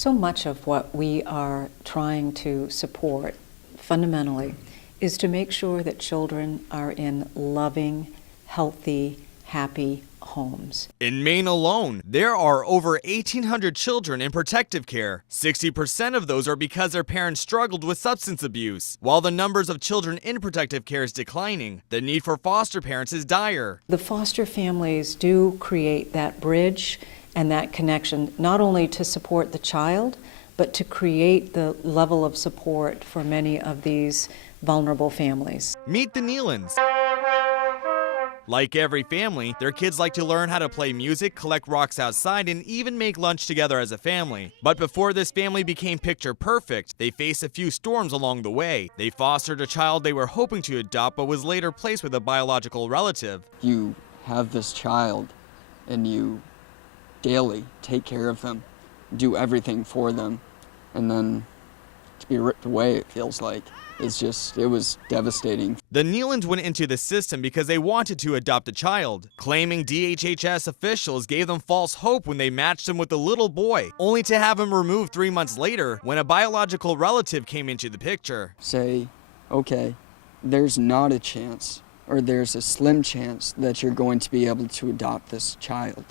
So much of what we are trying to support fundamentally is to make sure that children are in loving, healthy, happy homes. In Maine alone, there are over 1,800 children in protective care. 60% of those are because their parents struggled with substance abuse. While the numbers of children in protective care is declining, the need for foster parents is dire. The foster families do create that bridge and that connection, not only to support the child, but to create the level of support for many of these vulnerable families. Meet the Nealons. Like every family, their kids like to learn how to play music, collect rocks outside, and even make lunch together as a family. But before this family became picture perfect, they faced a few storms along the way. They fostered a child they were hoping to adopt, but was later placed with a biological relative. You have this child, and you daily take care of them, do everything for them, and then to be ripped away, it feels like. It was devastating. The Nealons went into the system because they wanted to adopt a child, claiming DHHS officials gave them false hope when they matched him with a little boy, only to have him removed 3 months later when a biological relative came into the picture. Say, okay, there's not a chance, or there's a slim chance that you're going to be able to adopt this child.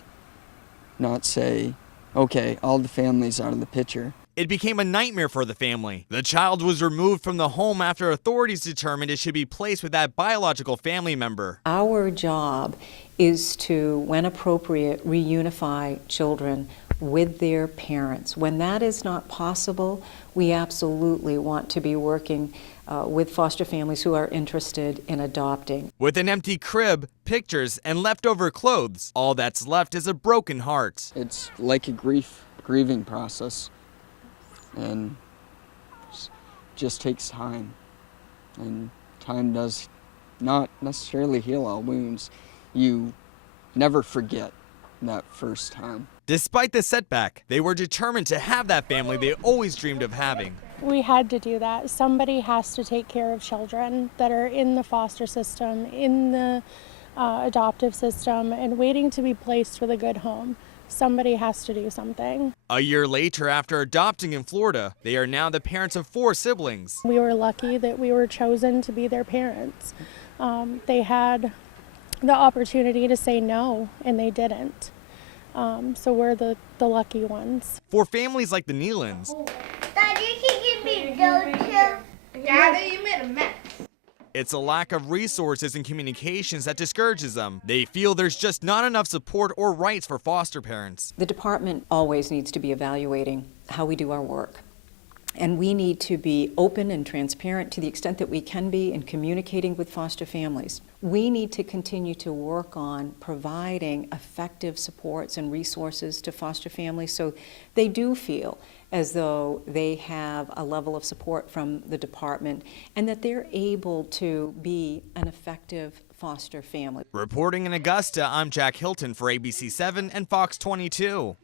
Not say, okay, all the family's out of the picture. It became a nightmare for the family. The child was removed from the home after authorities determined it should be placed with that biological family member. Our job is to, when appropriate, reunify children with their parents. When that is not possible, we absolutely want to be working with foster families who are interested in adopting. With an empty crib, pictures, and leftover clothes, all that's left is a broken heart. It's like a grieving process. And just takes time, and time does not necessarily heal all wounds. You never forget that first time. Despite the setback, they were determined to have that family they always dreamed of having. We had to do that. Somebody has to take care of children that are in the foster system, in the adoptive system, and waiting to be placed with a good home. Somebody has to do something. A year later, after adopting in Florida, they are now the parents of 4 siblings. We were lucky that we were chosen to be their parents. They had the opportunity to say no, and they didn't. So we're the lucky ones. For families like the Nealons, Dad, you can give me donuts. Dad, you made a mess. it's a lack of resources and communications that discourages them. They feel there's just not enough support or rights for foster parents. The department always needs to be evaluating how we do our work. And we need to be open and transparent to the extent that we can be in communicating with foster families. We need to continue to work on providing effective supports and resources to foster families so they do feel as though they have a level of support from the department and that they're able to be an effective foster family. Reporting in Augusta, I'm Jack Hilton for ABC 7 and Fox 22.